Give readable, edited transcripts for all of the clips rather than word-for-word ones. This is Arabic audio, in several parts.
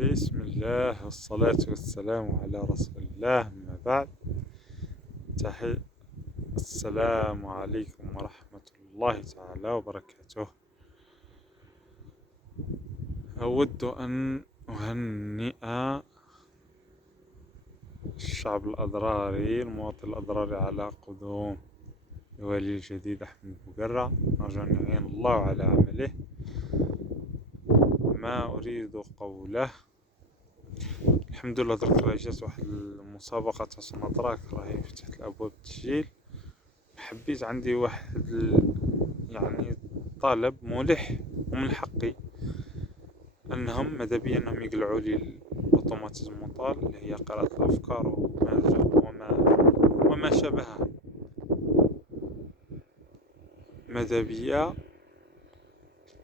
بسم الله والصلاة والسلام على رسول الله. أما بعد، تحية. السلام عليكم ورحمة الله تعالى وبركاته. أود أن أهنئ الشعب الأضراري، المواطن الأضراري، على قدوم الوالي الجديد أحمد بوقرة. نرجو أن يعين الله على عمله. ما أريد قوله، الحمد لله درك راه جات واحد المسابقة تاع سوناطراك راهي فتحت الأبواب التسجيل. حبيت عندي واحد يعني طالب ملح، ومن حقي أنهم ماذا أنهم يقلعوا لي الأوتوماتيزم مونطال اللي هي قراءة الأفكار وما شابهها. ماذا بيا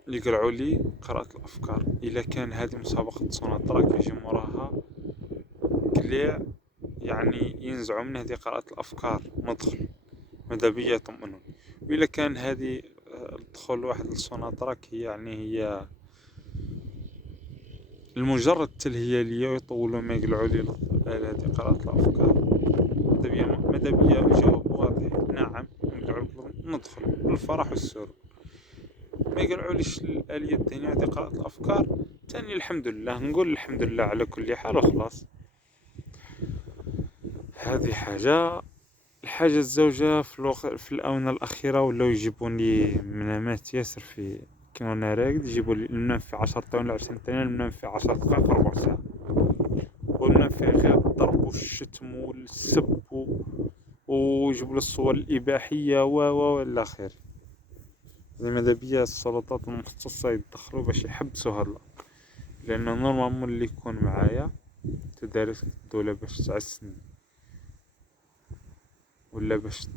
يقلعوا لي قراءة الأفكار. إلا كان هذه مسابقة سوناطراك يجي موراها قليع، يعني ينزعوا من هذه قراءة الأفكار ندخل ماذا بيا يطمئنون. وإلا كان هذه الدخول واحد للسوناطراك هي المجرد تلهية ليا، ويطولوا ما يقلعوا لي هذه قراءة الأفكار. ماذا بيا الجواب واضح، نعم نقلعوا ندخل بالفرح والسرور. ما يقلعوليش الآلية الذهنية هذه قراءة الأفكار. تاني الحمد لله، نقول الحمد لله على كل حال وخلاص. هذه الحاجة الزوجة في الآونة الأخيرة ولاو يجيبوني منامات ياسر في كيما أنا راقد، يجيبوا لي المنام في 10 ثواني 20 ثانية، المنام في 10 دقائق ربع ساعة، والمنام فيه غير الضرب والشتم والسب ويجيبوا لي الصور الإباحية والى آخره. ماذا بيا السلطات المختصة يتدخلوا باش يحبسوا هذا، لأنه نورمالمون اللي يكون معايا تدارس الدولة باش تعسني ولا باش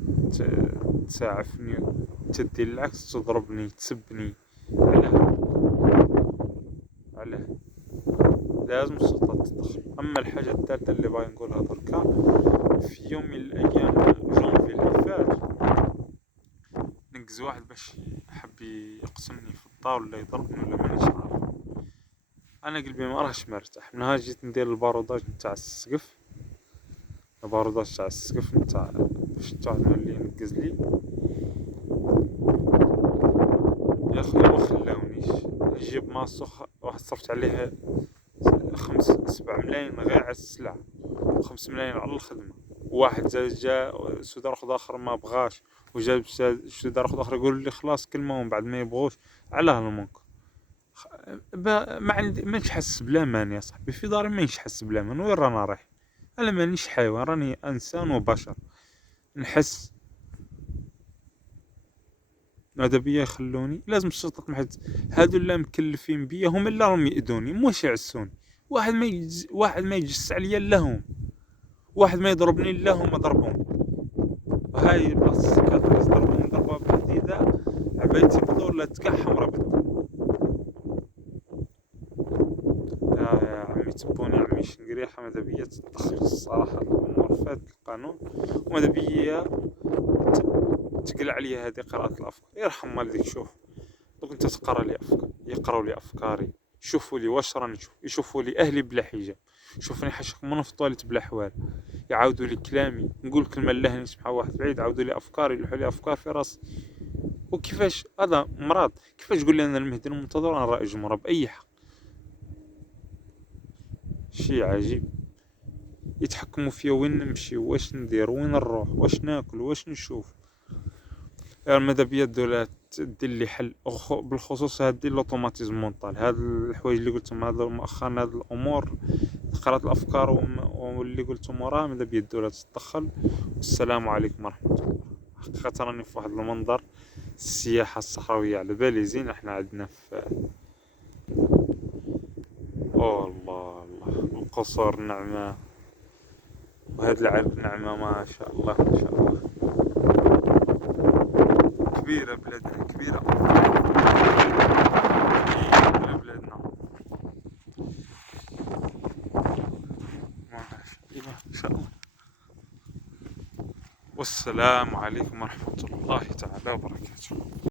تساعفني، تدي العكس، تضربني تسبني. علاه لازم السلطات تدخل. أما الحاجة الثالثة اللي باغي نقولها دركا، في يوم من الأيام جونفي اللي فات نقز واحد باش يحب يقسمني في الدار ولا يضربني ولا مانيش عارف. أنا قلبي ما راهش مرتاح. من هاي جيت ندير الباروداج نتاع السقف، نتاع باش اللي ينقز لي. يا خويا ما خلاونيش نجيب ماسوخ واحد صرفت عليه 7 ملايين غير على السلعة، 5 ملايين على الخدمة. واحد جا سودار اخر اخر ما بغاش، وجاب سودار اخر يقول لي خلاص كلمة ومن بعد ما يبغوش. على هالمنك ما عندي، ما نحس بالامان يا صاحبي في داري، ما نحس بالامان. وين رانا رايح؟ انا مانيش حيوان، راني انسان وبشر نحس. ماذا بيا يخلوني؟ لازم السلطات محد هادو اللي مكلفين بيا هم اللي راهم يأذوني، مش يعسوني. واحد ما يجس عليا الا هم، واحد ما يضربني الا هم ضربهم. وهاي بس كاتريس ضربهم ضربة بحديدة عبايتي بدور لا تكع حمرا بالدم. يا عمي تبوني عمي شنقريحة. ماذا بيا تدخل الصراحة الأمور فات القانون، وماذا بيا تقلع عليا هذه قراءة الأفكار. يرحم والديك. شوف دوك انت تقرا لي أفكار، يقراو لي أفكاري، يشوفوا لي واش راني نشوف، يشوفوا لي أهلي بلا حجاب، يشوفوني حاشاك من في الطواليت بلا حوال، يعاودوا لي كلامي، نقول كلمة الله نسمعها واحد بعيد، يعاودوا لي أفكاري، يلوحوا لي أفكار في راسي. وكيفاش هذا مرض؟ كيفاش تقول لي أنا المهدي المنتظر أنا رائج مرة بأي حق؟ شي عجيب. يتحكموا فيا وين نمشي، واش ندير، وين نروح، واش ناكل، واش نشوف. ماذا بيا الدولة دير لي حل، بالخصوص هذه الاوتوماتيزم مونطال. هاد الحوايج اللي قلتهم هذا مؤخرا، هاد الامور قراءة الافكار واللي قلتهم وراها، ماذا بيا الدولة تتدخل. والسلام عليكم ورحمة الله. حقيقة راني في واحد المنظر، السياحة الصحراوية على بالي زين. احنا عندنا في الله القصور نعمة، وهاد العرب نعمة، ما شاء الله ما شاء الله. كبيرة بلادنا، كبيرة بلادنا، ما شاء الله. والسلام عليكم ورحمة الله تعالى وبركاته.